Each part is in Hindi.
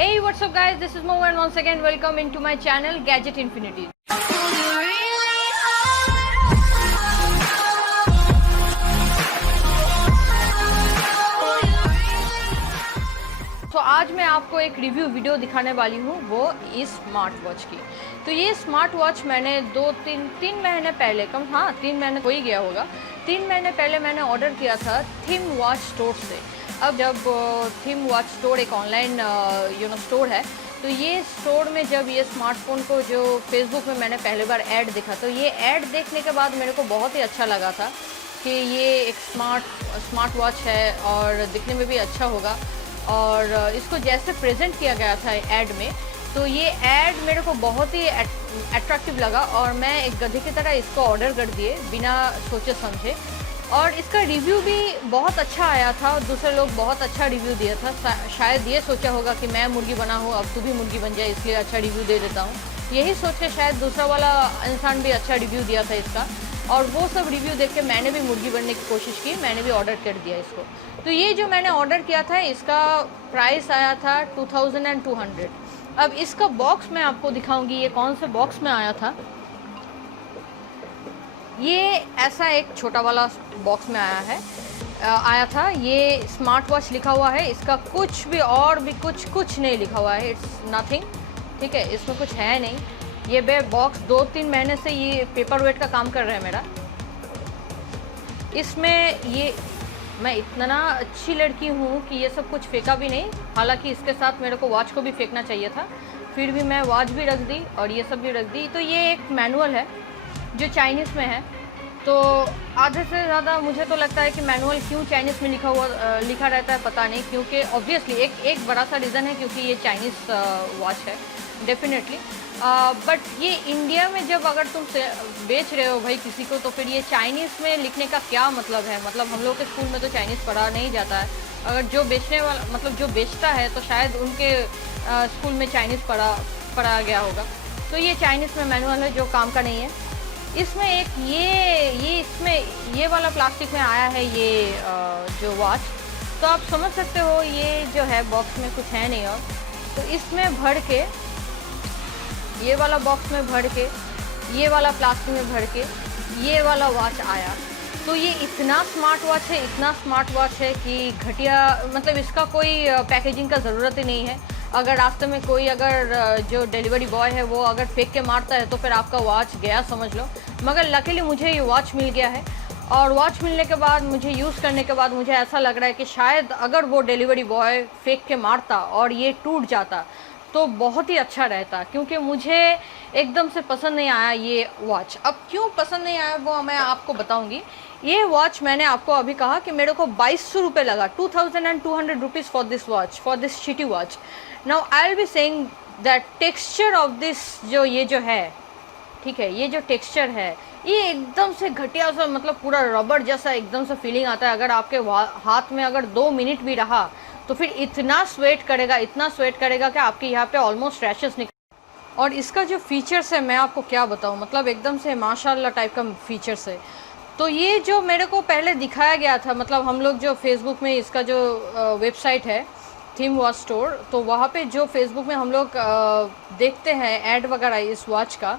Hey, what's up guys, this is Mo and once again welcome into my channel Gadget Infinity। तो आज मैं आपको एक रिव्यू वीडियो दिखाने वाली हूँ वो इस स्मार्ट वॉच की। तो ये स्मार्ट वॉच मैंने तीन महीने पहले 3 महीने हो ही गया होगा। 3 महीने पहले मैंने ऑर्डर किया था थीम वॉच स्टोर से। अब जब थीम वॉच स्टोर एक ऑनलाइन स्टोर है, तो ये स्टोर में जब ये स्मार्टफोन को जो फेसबुक में मैंने पहली बार ऐड देखा, तो ये ऐड देखने के बाद मेरे को बहुत ही अच्छा लगा था कि ये एक स्मार्ट वॉच है और दिखने में भी अच्छा होगा। और इसको जैसे प्रेजेंट किया गया था ऐड में, तो ये ऐड मेरे को बहुत ही अट्रैक्टिव लगा और मैं एक गधे की तरह इसको ऑर्डर कर दिए बिना सोचे समझे। और इसका रिव्यू भी बहुत अच्छा आया था और दूसरे लोग बहुत अच्छा रिव्यू दिया था। शायद ये सोचा होगा कि मैं मुर्गी बना हूँ, अब तू भी मुर्गी बन जाए, इसलिए अच्छा रिव्यू दे देता हूँ। यही सोच के शायद दूसरा वाला इंसान भी अच्छा रिव्यू दिया था इसका, और वो सब रिव्यू देख के मैंने भी मुर्गी बनने की कोशिश की, मैंने भी ऑर्डर कर दिया इसको। तो ये जो मैंने ऑर्डर किया था इसका प्राइस आया था 2200। अब इसका बॉक्स मैं आपको दिखाऊंगी ये कौन से बॉक्स में आया था। ये ऐसा एक छोटा वाला बॉक्स में आया था। ये स्मार्ट वॉच लिखा हुआ है, इसका कुछ भी और भी कुछ नहीं लिखा हुआ है, इट्स नथिंग। ठीक है, इसमें कुछ है नहीं। ये बॉक्स 2-3 महीने से ये पेपर वेट का काम कर रहा है मेरा। इसमें ये मैं इतना अच्छी लड़की हूँ कि ये सब कुछ फेंका भी नहीं, हालांकि इसके साथ मेरे को वॉच को भी फेंकना चाहिए था, फिर भी मैं वॉच भी रख दी और ये सब भी रख दी। तो ये एक मैनुअल है जो चाइनीज़ में है। तो आधे से ज़्यादा मुझे तो लगता है कि मैनुअल क्यों चाइनीज़ में लिखा रहता है पता नहीं, क्योंकि ऑब्वियसली एक बड़ा सा रीज़न है क्योंकि ये चाइनीज़ वॉच है डेफिनेटली। बट ये इंडिया में जब अगर तुम बेच रहे हो भाई किसी को, तो फिर ये चाइनीज़ में लिखने का क्या मतलब है। मतलब हम लोग के स्कूल में तो चाइनीज़ पढ़ा नहीं जाता है। अगर जो बेचने वाला मतलब जो बेचता है तो शायद उनके स्कूल में चाइनीज़ पढ़ा गया होगा। तो ये चाइनीज़ में मैनुअल है जो काम का नहीं है। इसमें एक इसमें ये वाला प्लास्टिक में आया है ये जो वॉच। तो आप समझ सकते हो ये जो है बॉक्स में कुछ है नहीं। और तो इसमें भर के ये वाला बॉक्स में भर के ये वाला प्लास्टिक में भर के ये वाला वॉच आया। तो ये इतना स्मार्ट वॉच है कि घटिया मतलब इसका कोई पैकेजिंग का ज़रूरत ही नहीं है। अगर रास्ते में कोई जो डिलीवरी बॉय है वो अगर फेंक के मारता है तो फिर आपका वॉच गया समझ लो। मगर लकीली मुझे ये वॉच मिल गया है, और वॉच मिलने के बाद मुझे यूज़ करने के बाद मुझे ऐसा लग रहा है कि शायद अगर वो डिलीवरी बॉय फेंक के मारता और ये टूट जाता तो बहुत ही अच्छा रहता, क्योंकि मुझे एकदम से पसंद नहीं आया ये वॉच। अब क्यों पसंद नहीं आया वो मैं आपको बताऊंगी। ये वॉच मैंने आपको अभी कहा कि मेरे को 2200 रुपये लगा, 2200 rupees for this watch, for this shitty watch. Now I will be saying that texture of this जो है, ठीक है, ये जो टेक्सचर है ये एकदम से घटिया सा, मतलब पूरा रबड़ जैसा एकदम से फीलिंग आता है। अगर आपके हाथ में अगर 2 मिनट भी रहा तो फिर इतना स्वेट करेगा कि आपके यहाँ पे ऑलमोस्ट रैशेस निकल। और इसका जो फीचर्स है मैं आपको क्या बताऊँ, मतलब एकदम से माशाल्लाह टाइप का फीचर्स है। तो ये जो मेरे को पहले दिखाया गया था, मतलब हम लोग जो फेसबुक में इसका जो वेबसाइट है थीम वॉच स्टोर, तो वहाँ पे जो फेसबुक में हम लोग देखते हैं ऐड वगैरह इस वॉच का,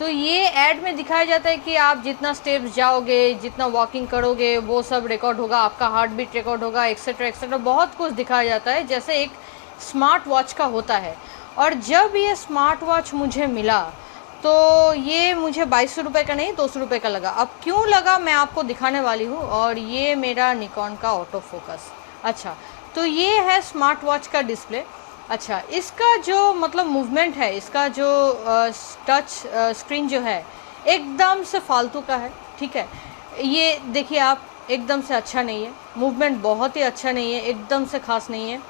तो ये ऐड में दिखाया जाता है कि आप जितना स्टेप्स जाओगे, जितना वॉकिंग करोगे वो सब रिकॉर्ड होगा, आपका हार्ट बीट रिकॉर्ड होगा, एक्सेट्रा एक्सेट्रा, बहुत कुछ दिखाया जाता है जैसे एक स्मार्ट वॉच का होता है। और जब ये स्मार्ट वॉच मुझे मिला तो ये मुझे 2200 रुपये का नहीं 200 रुपये का लगा। अब क्यों लगा मैं आपको दिखाने वाली हूँ। और ये मेरा निकॉन का ऑटो फोकस। अच्छा, तो ये है स्मार्ट वॉच का डिस्प्ले। अच्छा, इसका जो मतलब मूवमेंट है, इसका जो टच स्क्रीन जो है एकदम से फालतू का है। ठीक है, ये देखिए आप, एकदम से अच्छा नहीं है, मूवमेंट बहुत ही अच्छा नहीं है, एकदम से खास नहीं है।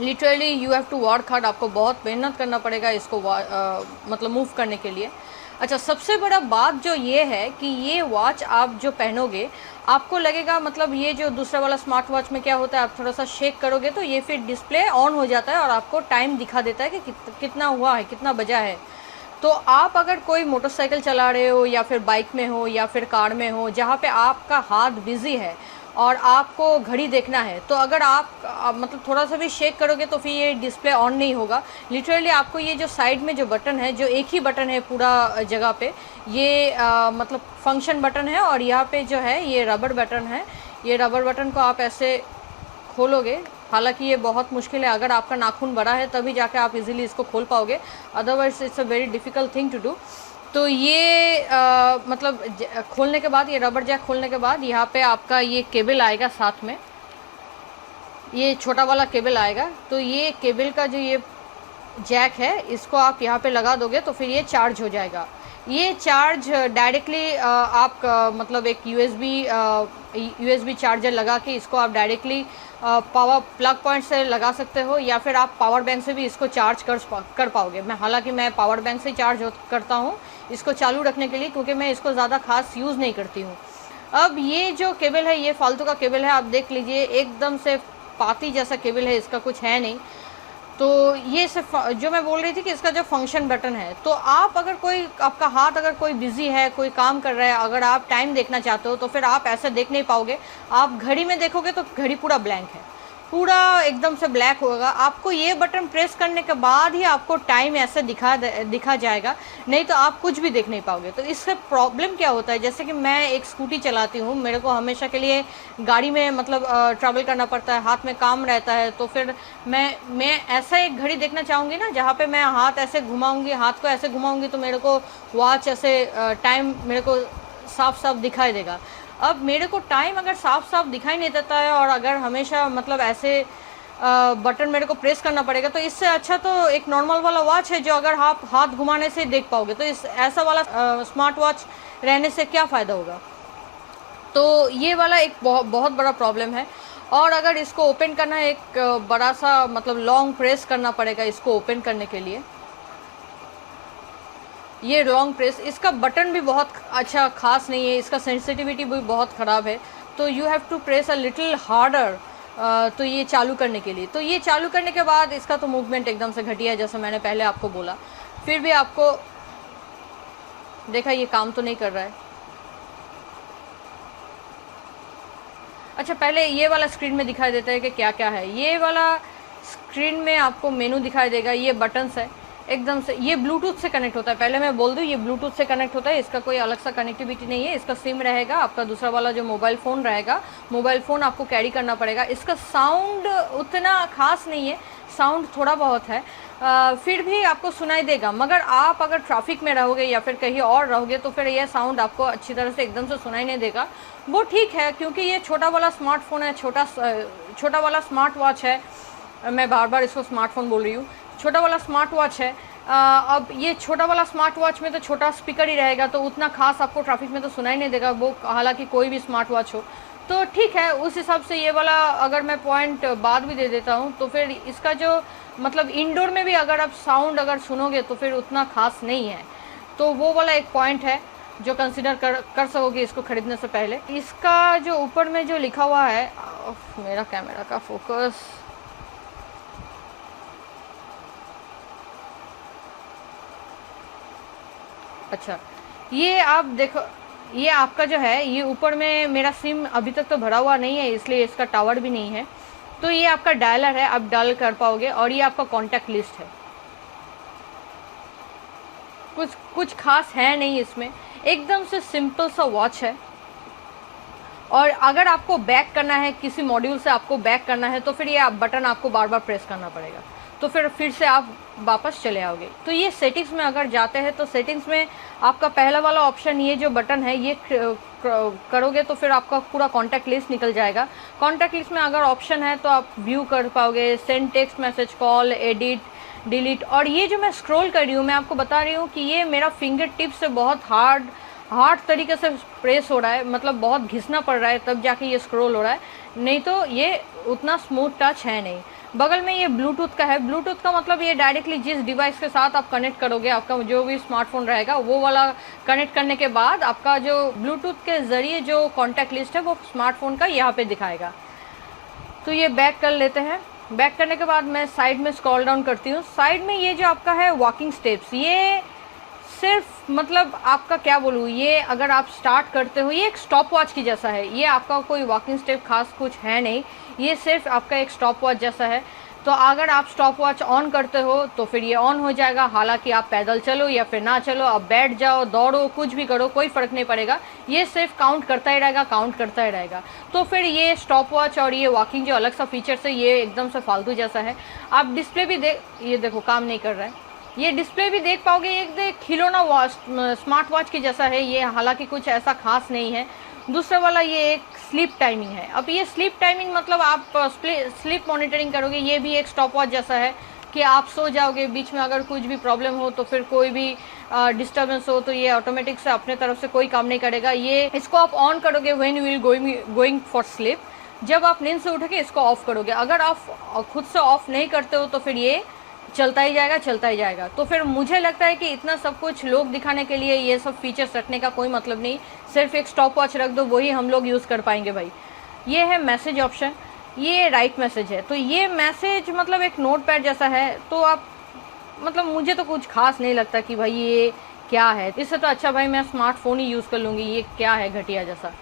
Literally you have to work hard, आपको बहुत मेहनत करना पड़ेगा इसको मतलब मूव करने के लिए। अच्छा, सबसे बड़ा बात जो ये है कि ये वॉच आप जो पहनोगे आपको लगेगा, मतलब ये जो दूसरा वाला स्मार्ट वॉच में क्या होता है, आप थोड़ा सा शेक करोगे तो ये फिर डिस्प्ले ऑन हो जाता है और आपको टाइम दिखा देता है कि कितना हुआ है, कितना बजा है। तो आप अगर कोई मोटरसाइकिल चला रहे हो या फिर बाइक में हो या फिर कार में हो, जहाँ पे आपका हाथ बिजी है, और आपको घड़ी देखना है, तो अगर आप मतलब थोड़ा सा भी शेक करोगे तो फिर ये डिस्प्ले ऑन नहीं होगा। लिटरली आपको ये जो साइड में जो बटन है, जो एक ही बटन है पूरा जगह पे, ये मतलब फंक्शन बटन है, और यहाँ पे जो है ये रबर बटन है। ये रबर बटन को आप ऐसे खोलोगे, हालांकि ये बहुत मुश्किल है, अगर आपका नाखून बड़ा है तभी जाके आप इजीली इसको खोल पाओगे, otherwise it's a very difficult thing to do. तो ये मतलब खोलने के बाद, ये रबर जैक खोलने के बाद यहाँ पे आपका ये केबल आएगा साथ में, ये छोटा वाला केबल आएगा। तो ये केबल का जो ये जैक है, इसको आप यहाँ पे लगा दोगे तो फिर ये चार्ज हो जाएगा। ये चार्ज डायरेक्टली आप मतलब एक यूएसबी चार्जर लगा के इसको आप डायरेक्टली पावर प्लग पॉइंट से लगा सकते हो, या फिर आप पावर बैंक से भी इसको चार्ज कर पाओगे। हालांकि मैं पावर बैंक से चार्ज करता हूँ इसको चालू रखने के लिए, क्योंकि मैं इसको ज़्यादा खास यूज़ नहीं करती हूँ। अब ये जो केबल है, ये फालतू का केबल है, आप देख लीजिए एकदम से पाती जैसा केबल है, इसका कुछ है नहीं। तो ये सिर्फ जो मैं बोल रही थी कि इसका जो फंक्शन बटन है, तो आप अगर कोई, आपका हाथ अगर कोई बिजी है, कोई काम कर रहा है, अगर आप टाइम देखना चाहते हो तो फिर आप ऐसे देख नहीं पाओगे। आप घड़ी में देखोगे तो घड़ी पूरा ब्लैंक है, पूरा एकदम से ब्लैक होगा। आपको ये बटन प्रेस करने के बाद ही आपको टाइम ऐसे दिखा जाएगा, नहीं तो आप कुछ भी देख नहीं पाओगे। तो इससे प्रॉब्लम क्या होता है, जैसे कि मैं एक स्कूटी चलाती हूँ, मेरे को हमेशा के लिए गाड़ी में मतलब ट्रैवल करना पड़ता है, हाथ में काम रहता है, तो फिर मैं ऐसा एक घड़ी देखना चाहूँगी ना, जहाँ पे मैं हाथ ऐसे घुमाऊँगी, हाथ को ऐसे घुमाऊँगी तो मेरे को वॉच ऐसे टाइम मेरे को साफ साफ दिखाई देगा। अब मेरे को टाइम अगर साफ साफ दिखाई नहीं देता है, और अगर हमेशा मतलब ऐसे बटन मेरे को प्रेस करना पड़ेगा, तो इससे अच्छा तो एक नॉर्मल वाला वॉच है जो अगर आप हाथ घुमाने से देख पाओगे। तो इस ऐसा वाला स्मार्ट वॉच रहने से क्या फ़ायदा होगा। तो ये वाला एक बहुत बड़ा प्रॉब्लम है। और अगर इसको ओपन करना है, एक बड़ा सा मतलब लॉन्ग प्रेस करना पड़ेगा इसको ओपन करने के लिए। ये लॉन्ग प्रेस, इसका बटन भी बहुत अच्छा खास नहीं है, इसका सेंसिटिविटी भी बहुत ख़राब है। तो you have to press a little harder तो ये चालू करने के लिए। तो ये चालू करने के बाद इसका तो मूवमेंट एकदम से घटिया है, जैसे मैंने पहले आपको बोला। फिर भी आपको देखा ये काम तो नहीं कर रहा है। अच्छा, पहले ये वाला स्क्रीन में दिखाई देता है कि क्या क्या है। ये वाला स्क्रीन में आपको मेनू दिखाई देगा, ये बटन्स है एकदम से। ये ब्लूटूथ से कनेक्ट होता है, पहले मैं बोल दूं ये ब्लूटूथ से कनेक्ट होता है, इसका कोई अलग सा कनेक्टिविटी नहीं है। इसका सिम रहेगा, आपका दूसरा वाला जो मोबाइल फ़ोन रहेगा, मोबाइल फ़ोन आपको कैरी करना पड़ेगा। इसका साउंड उतना खास नहीं है, साउंड थोड़ा बहुत है, फिर भी आपको सुनाई देगा। मगर आप अगर ट्रैफिक में रहोगे या फिर कहीं और रहोगे तो फिर यह साउंड आपको अच्छी तरह से एकदम से सुनाई नहीं देगा। वो ठीक है, क्योंकि ये छोटा वाला स्मार्टफोन है, छोटा वाला स्मार्ट वॉच है। मैं बार बार इसको स्मार्टफोन बोल रही हूँ, छोटा वाला स्मार्ट वॉच है। अब ये छोटा वाला स्मार्ट वॉच में तो छोटा स्पीकर ही रहेगा, तो उतना खास आपको ट्रैफिक में तो सुनाई नहीं देगा वो, हालांकि कोई भी स्मार्ट वॉच हो। तो ठीक है, उस हिसाब से ये वाला अगर मैं पॉइंट बाद भी दे देता हूँ, तो फिर इसका जो मतलब इंडोर में भी अगर आप साउंड अगर सुनोगे तो फिर उतना खास नहीं है। तो वो वाला एक पॉइंट है जो कंसिडर कर सकोगे इसको ख़रीदने से पहले। इसका जो ऊपर में जो लिखा हुआ है, मेरा कैमरा का फोकस, अच्छा ये आप देखो, ये आपका जो है, ये ऊपर में मेरा सिम अभी तक तो भरा हुआ नहीं है, इसलिए इसका टावर भी नहीं है। तो ये आपका डायलर है, आप डायल कर पाओगे, और ये आपका कॉन्टैक्ट लिस्ट है। कुछ खास है नहीं इसमें, एकदम से सिंपल सा वॉच है। और अगर आपको बैक करना है, किसी मॉड्यूल से आपको बैक करना है, तो फिर ये बटन आपको बार बार प्रेस करना पड़ेगा, तो फिर से आप वापस चले आओगे। तो ये सेटिंग्स में अगर जाते हैं तो सेटिंग्स में आपका पहला वाला ऑप्शन, ये जो बटन है ये करोगे तो फिर आपका पूरा कॉन्टैक्ट लिस्ट निकल जाएगा। कॉन्टैक्ट लिस्ट में अगर ऑप्शन है तो आप व्यू कर पाओगे, send text message, call, edit, delete. और ये जो मैं स्क्रॉल कर रही हूँ, मैं आपको बता रही हूँ कि ये मेरा फिंगर टिप से बहुत हार्ड तरीके से प्रेस हो रहा है, मतलब बहुत घिसना पड़ रहा है तब जाके ये स्क्रॉल हो रहा है, नहीं तो ये उतना स्मूथ टच है नहीं। बगल में ये ब्लूटूथ का है, ब्लूटूथ का मतलब ये डायरेक्टली जिस डिवाइस के साथ आप कनेक्ट करोगे, आपका जो भी स्मार्टफोन रहेगा वो वाला कनेक्ट करने के बाद आपका जो ब्लूटूथ के ज़रिए जो कॉन्टैक्ट लिस्ट है वो स्मार्टफोन का यहाँ पे दिखाएगा। तो ये बैक कर लेते हैं। बैक करने के बाद मैं साइड में स्क्रॉल डाउन करती हूँ। साइड में ये जो आपका है वॉकिंग स्टेप्स, ये सिर्फ मतलब आपका क्या बोलूँ, ये अगर आप स्टार्ट करते हो, ये एक स्टॉप वॉच की जैसा है, ये आपका कोई वॉकिंग स्टेप खास कुछ है नहीं, ये सिर्फ आपका एक स्टॉप वॉच जैसा है। तो अगर आप स्टॉप वॉच ऑन करते हो तो फिर ये ऑन हो जाएगा, हालांकि आप पैदल चलो या फिर ना चलो, आप बैठ जाओ, दौड़ो, कुछ भी करो, कोई फ़र्क नहीं पड़ेगा, ये सिर्फ काउंट करता ही रहेगा, काउंट करता ही रहेगा। तो फिर ये स्टॉप वॉच और ये वॉकिंग जो अलग सा फीचर्स है, ये एकदम से फालतू जैसा है। आप डिस्प्ले भी ये देखो काम नहीं कर रहा है, ये डिस्प्ले भी देख पाओगे, एक खिलौना वॉच, स्मार्ट वॉच की जैसा है ये, हालांकि कुछ ऐसा खास नहीं है। दूसरा वाला ये एक स्लीप टाइमिंग है। अब ये स्लीप टाइमिंग मतलब आप स्लीप मॉनिटरिंग करोगे, ये भी एक स्टॉप वॉच जैसा है कि आप सो जाओगे, बीच में अगर कुछ भी प्रॉब्लम हो तो फिर कोई भी डिस्टर्बेंस हो तो ये ऑटोमेटिक से अपने तरफ से कोई काम नहीं करेगा। ये इसको आप ऑन करोगे when you will going for sleep, जब आप नींद से उठोगे इसको ऑफ करोगे। अगर आप खुद से ऑफ नहीं करते हो तो फिर ये चलता ही जाएगा, चलता ही जाएगा। तो फिर मुझे लगता है कि इतना सब कुछ लोग दिखाने के लिए ये सब फीचर्स रखने का कोई मतलब नहीं, सिर्फ एक स्टॉप वॉच रख दो, वही हम लोग यूज़ कर पाएंगे भाई। ये है मैसेज ऑप्शन, ये राइट मैसेज है। तो ये मैसेज मतलब एक नोट पैड जैसा है, तो आप मतलब मुझे तो कुछ खास नहीं लगता कि भाई ये क्या है, इससे तो अच्छा भाई मैं स्मार्टफोन ही यूज़ कर लूँगी, ये क्या है घटिया जैसा।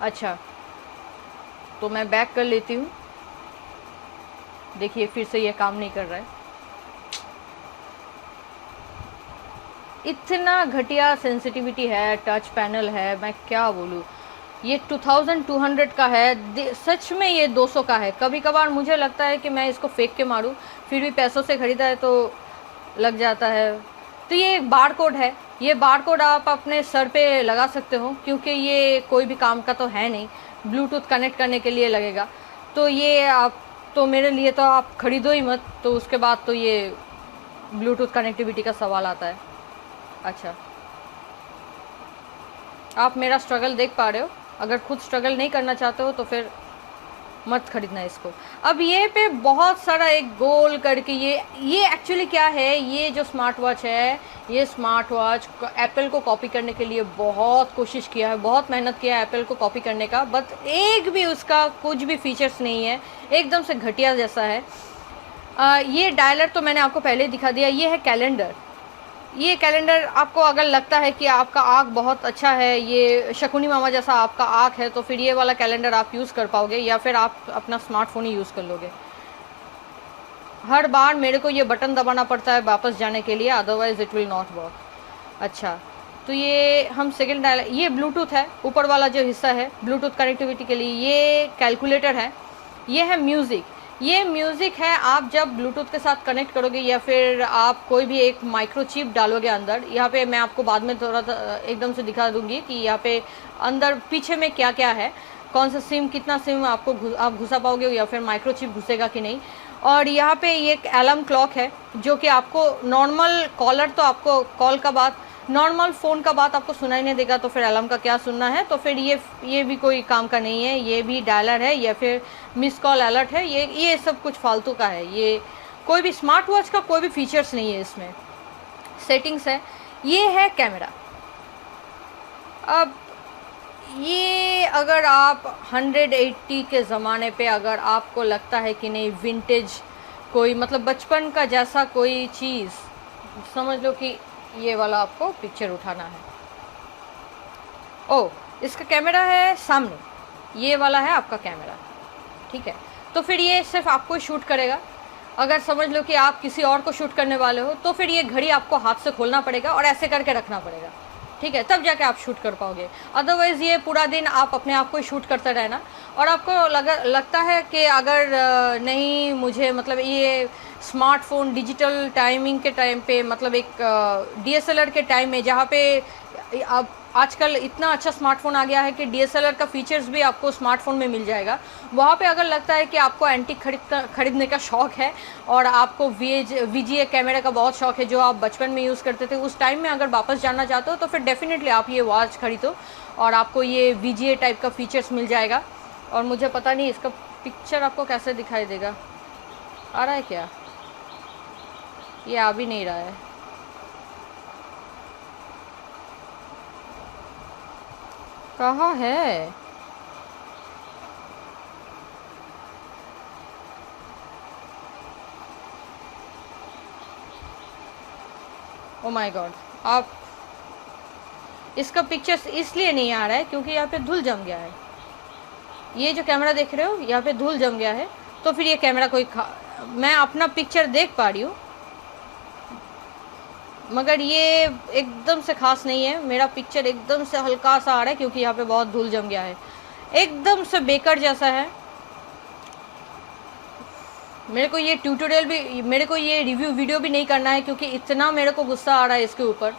अच्छा, तो मैं बैक कर लेती हूँ। देखिए फिर से ये काम नहीं कर रहा है, इतना घटिया सेंसिटिविटी है, टच पैनल है, मैं क्या बोलूँ। ये 2200 का है, सच में ये 200 का है। कभी कभार मुझे लगता है कि मैं इसको फेंक के मारूं, फिर भी पैसों से ख़रीदा है तो लग जाता है। तो ये एक बार कोड है, ये बार कोड आप अपने सर पे लगा सकते हो, क्योंकि ये कोई भी काम का तो है नहीं, ब्लूटूथ कनेक्ट करने के लिए लगेगा। तो ये आप तो मेरे लिए तो आप ख़रीदो ही मत, तो उसके बाद तो ये ब्लूटूथ कनेक्टिविटी का सवाल आता है। अच्छा, आप मेरा स्ट्रगल देख पा रहे हो, अगर खुद स्ट्रगल नहीं करना चाहते हो तो फिर मत खरीदना इसको। अब ये पे बहुत सारा एक गोल करके ये एक्चुअली क्या है, ये जो स्मार्ट वॉच है, ये स्मार्ट वॉच एप्पल को कॉपी करने के लिए बहुत कोशिश किया है, बहुत मेहनत किया है एप्पल को कॉपी करने का, बट एक भी उसका कुछ भी फीचर्स नहीं है, एकदम से घटिया जैसा है। ये डायलर तो मैंने आपको पहले दिखा दिया। ये है कैलेंडर, ये कैलेंडर आपको अगर लगता है कि आपका आँख बहुत अच्छा है, ये शकुनी मामा जैसा आपका आँख है, तो फिर ये वाला कैलेंडर आप यूज़ कर पाओगे, या फिर आप अपना स्मार्टफोन ही यूज़ कर लोगे। हर बार मेरे को ये बटन दबाना पड़ता है वापस जाने के लिए, otherwise it will not work. अच्छा, तो ये हम सेकेंड डायल, ये ब्लूटूथ है, ऊपर वाला जो हिस्सा है ब्लूटूथ कनेक्टिविटी के लिए। ये कैलकुलेटर है, ये है म्यूज़िक, ये म्यूज़िक है। आप जब ब्लूटूथ के साथ कनेक्ट करोगे या फिर आप कोई भी एक माइक्रोचिप डालोगे अंदर, यहाँ पे मैं आपको बाद में थोड़ा एकदम से दिखा दूंगी कि यहाँ पे अंदर पीछे में क्या क्या है, कौन सा सिम, कितना सिम आपको आप घुसा पाओगे या फिर माइक्रोचिप घुसेगा कि नहीं। और यहाँ पे ये एक अलार्म क्लॉक है, जो कि आपको नॉर्मल कॉलर तो आपको कॉल का बात, नॉर्मल फ़ोन का बात आपको सुनाई नहीं देगा, तो फिर अलार्म का क्या सुनना है। तो फिर ये भी कोई काम का नहीं है, ये भी डायलर है या फिर मिस कॉल अलर्ट है, ये सब कुछ फालतू का है। ये कोई भी स्मार्ट वॉच का कोई भी फीचर्स नहीं है इसमें। सेटिंग्स है, ये है कैमरा। अब ये अगर आप 180 के ज़माने पे अगर आपको लगता है कि नहीं विंटेज कोई मतलब बचपन का जैसा कोई चीज़, समझ लो कि ये वाला आपको पिक्चर उठाना है। ओ, इसका कैमरा है सामने, ये वाला है आपका कैमरा, ठीक है। तो फिर ये सिर्फ आपको शूट करेगा। अगर समझ लो कि आप किसी और को शूट करने वाले हो तो फिर ये घड़ी आपको हाथ से खोलना पड़ेगा और ऐसे करके रखना पड़ेगा, ठीक है, तब जाके आप शूट कर पाओगे। अदरवाइज़ ये पूरा दिन आप अपने आप को शूट करते रहना। और आपको लगता है कि अगर नहीं मुझे मतलब ये स्मार्टफोन डिजिटल टाइमिंग के टाइम पे मतलब एक DSLR के टाइम में, जहाँ पे अब आजकल इतना अच्छा स्मार्टफोन आ गया है कि DSLR का फीचर्स भी आपको स्मार्टफोन में मिल जाएगा, वहाँ पे अगर लगता है कि आपको एंटीक खरीदने का शौक़ है और आपको VGA कैमरे का बहुत शौक़ है जो आप बचपन में यूज़ करते थे, उस टाइम में अगर वापस जाना चाहते हो तो फिर डेफिनेटली आप ये वॉच खरीदो और आपको ये VGA टाइप का फीचर्स मिल जाएगा। और मुझे पता नहीं इसका पिक्चर आपको कैसे दिखाई देगा, आ रहा है क्या? ये आ भी नहीं रहा है। कहाँ है? ओ माय गॉड, आप इसका पिक्चर्स इसलिए नहीं आ रहा है क्योंकि यहाँ पे धूल जम गया है। ये जो कैमरा देख रहे हो यहाँ पे धूल जम गया है, तो फिर ये कैमरा मैं अपना पिक्चर देख पा रही हूँ मगर ये एकदम से खास नहीं है। मेरा पिक्चर एकदम से हल्का सा आ रहा है क्योंकि यहाँ पे बहुत धूल जम गया है, एकदम से बेकार जैसा है। मेरे को ये ट्यूटोरियल भी, मेरे को ये रिव्यू वीडियो भी नहीं करना है क्योंकि इतना मेरे को गुस्सा आ रहा है इसके ऊपर।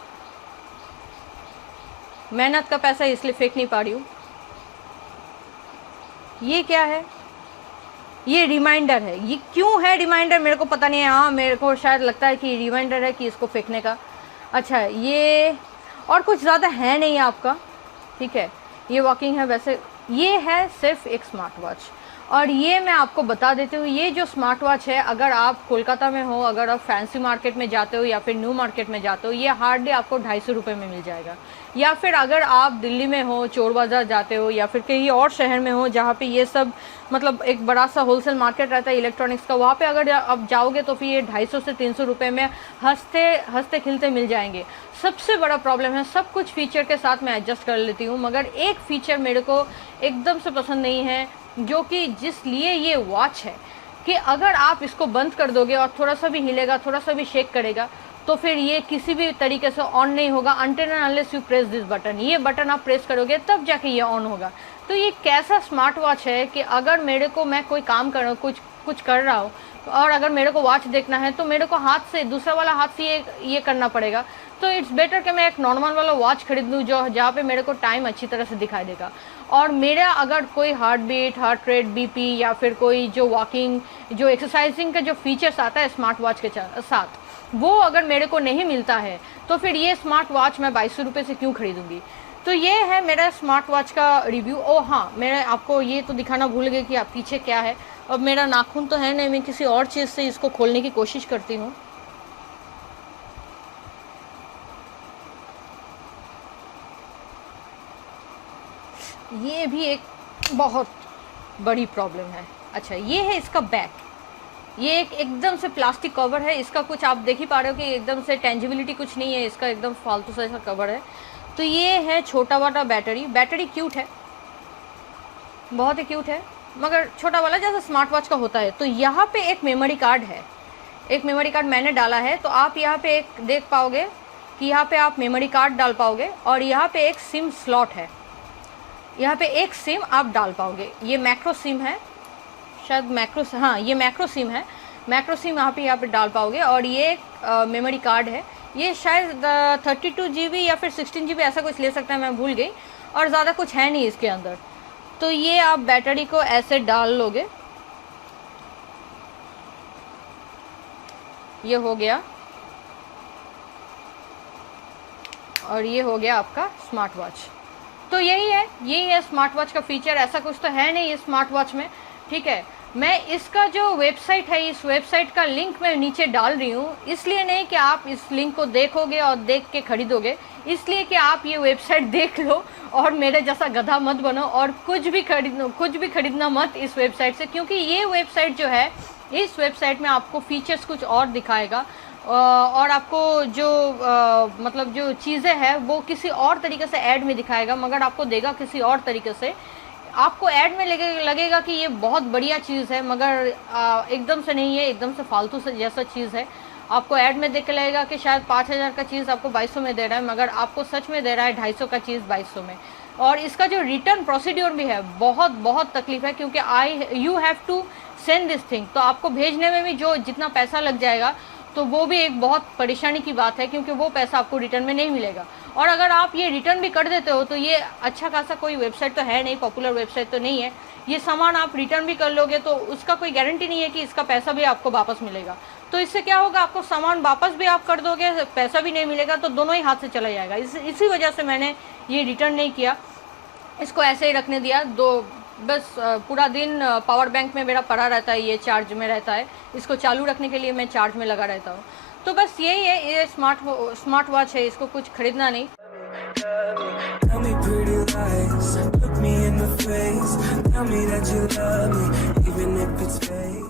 मेहनत का पैसा इसलिए फेंक नहीं पा रही हूँ। ये क्या है? ये रिमाइंडर है। ये क्यों है रिमाइंडर मेरे को पता नहीं है। हाँ, मेरे को शायद लगता है कि रिमाइंडर है कि इसको फेंकने का। अच्छा, ये और कुछ ज़्यादा है नहीं आपका, ठीक है। ये वॉकिंग है। वैसे ये है सिर्फ एक स्मार्ट वॉच। और ये मैं आपको बता देती हूँ, ये जो स्मार्ट वॉच है, अगर आप कोलकाता में हो, अगर आप फैंसी मार्केट में जाते हो या फिर न्यू मार्केट में जाते हो, ये हार्डली आपको 250 रुपये में मिल जाएगा। या फिर अगर आप दिल्ली में हो, चोर बाज़ार जाते हो या फिर कहीं और शहर में हो जहाँ पे ये सब मतलब एक बड़ा सा होलसेल मार्केट रहता है इलेक्ट्रॉनिक्स का, वहाँ पे अगर आप जाओगे तो फिर ये 250 से 300 रुपये में हंसते खिलते मिल जाएंगे। सबसे बड़ा प्रॉब्लम है, सब कुछ फीचर के साथ मैं एडजस्ट कर लेती हूँ मगर एक फ़ीचर मेरे को एकदम से पसंद नहीं है, जो कि जिसलिए ये वॉच है कि अगर आप इसको बंद कर दोगे और थोड़ा सा भी हिलेगा, थोड़ा सा भी शेक करेगा, तो फिर ये किसी भी तरीके से ऑन नहीं होगा until and unless you press this button. ये बटन आप प्रेस करोगे तब जाके ये ऑन होगा। तो ये कैसा स्मार्ट वॉच है कि अगर मेरे को, मैं कोई काम कर रहा हूँ, कुछ कर रहा हूँ और अगर मेरे को वॉच देखना है तो मेरे को हाथ से, दूसरा वाला हाथ से ये करना पड़ेगा। तो इट्स बेटर कि मैं एक नॉर्मल वाला वॉच खरीद लूँ जो जहाँ पे मेरे को टाइम अच्छी तरह से दिखाई देगा। और मेरा अगर कोई heart beat, heart rate, BP या फिर कोई जो वॉकिंग, जो एक्सरसाइजिंग का जो फीचर्स आता है स्मार्ट वॉच के साथ, वो अगर मेरे को नहीं मिलता है तो फिर ये स्मार्ट वॉच मैं 2200 रुपये से क्यों खरीदूंगी। तो ये है मेरा स्मार्ट वॉच का रिव्यू। ओ हाँ, मैं आपको ये तो दिखाना भूल गई कि आप पीछे क्या है। अब मेरा नाखून तो है नहीं, मैं किसी और चीज़ से इसको खोलने की कोशिश करती हूँ। ये भी एक बहुत बड़ी प्रॉब्लम है। अच्छा, ये है इसका बैक। ये एकदम से प्लास्टिक कवर है इसका, कुछ आप देख ही पा रहे हो कि एकदम से टेंजिबिलिटी कुछ नहीं है इसका, एकदम फालतू सा ऐसा कवर है। तो ये है छोटा वाला बैटरी क्यूट है, बहुत ही क्यूट है मगर छोटा वाला जैसा स्मार्ट वॉच का होता है। तो यहाँ पे एक मेमोरी कार्ड है, एक मेमोरी कार्ड मैंने डाला है। तो आप यहाँ पे एक देख पाओगे कि यहाँ पे आप मेमोरी कार्ड डाल पाओगे और यहाँ पे एक सिम स्लॉट है, यहाँ पे एक सिम आप डाल पाओगे। ये मैक्रो सिम है शायद, हाँ ये मैक्रो सिम है। मैक्रो सिम यहाँ पे डाल पाओगे और ये मेमोरी कार्ड है। ये शायद 32 GB या फिर 16 GB ऐसा कुछ ले सकता है, मैं भूल गई। और ज़्यादा कुछ है नहीं इसके अंदर। तो ये आप बैटरी को ऐसे डाल लोगे, ये हो गया और ये हो गया आपका स्मार्ट वॉच। तो यही है स्मार्ट वॉच का फीचर। ऐसा कुछ तो है नहीं इस स्मार्ट वॉच में, ठीक है। मैं इसका जो वेबसाइट है, इस वेबसाइट का लिंक मैं नीचे डाल रही हूँ, इसलिए नहीं कि आप इस लिंक को देखोगे और देख के खरीदोगे, इसलिए कि आप ये वेबसाइट देख लो और मेरे जैसा गधा मत बनो और कुछ भी खरीदना मत इस वेबसाइट से, क्योंकि ये वेबसाइट जो है, इस वेबसाइट में आपको फीचर्स कुछ और दिखाएगा और आपको जो मतलब जो चीज़ें हैं वो किसी और तरीके से ऐड में दिखाएगा, मगर आपको देगा किसी और तरीके से। आपको ऐड में लगेगा कि ये बहुत बढ़िया चीज़ है, मगर एकदम से नहीं है, एकदम से फालतू से जैसा चीज़ है। आपको ऐड में देख के लगेगा कि शायद 5000 का चीज़ आपको 2200 में दे रहा है, मगर आपको सच में दे रहा है 250 का चीज़ 2200 में। और इसका जो रिटर्न प्रोसीड्योर भी है, बहुत तकलीफ है, क्योंकि you have to send this thing. तो आपको भेजने में भी जो जितना पैसा लग जाएगा, तो वो भी एक बहुत परेशानी की बात है, क्योंकि वो पैसा आपको रिटर्न में नहीं मिलेगा। और अगर आप ये रिटर्न भी कर देते हो तो ये अच्छा खासा कोई वेबसाइट तो है नहीं, पॉपुलर वेबसाइट तो नहीं है। ये सामान आप रिटर्न भी कर लोगे तो उसका कोई गारंटी नहीं है कि इसका पैसा भी आपको वापस मिलेगा। तो इससे क्या होगा, आपको सामान वापस भी आप कर दोगे, पैसा भी नहीं मिलेगा, तो दोनों ही हाथ से चला जाएगा। इसी वजह से मैंने ये रिटर्न नहीं किया, इसको ऐसे ही रखने दिया। बस पूरा दिन पावर बैंक में मेरा पड़ा रहता है, ये चार्ज में रहता है। इसको चालू रखने के लिए मैं चार्ज में लगा रहता हूँ। तो बस यही है, ये स्मार्ट वॉच है, इसको कुछ खरीदना नहीं। Tell me pretty lies, look me in the face, tell me that you love me, even if it's fake.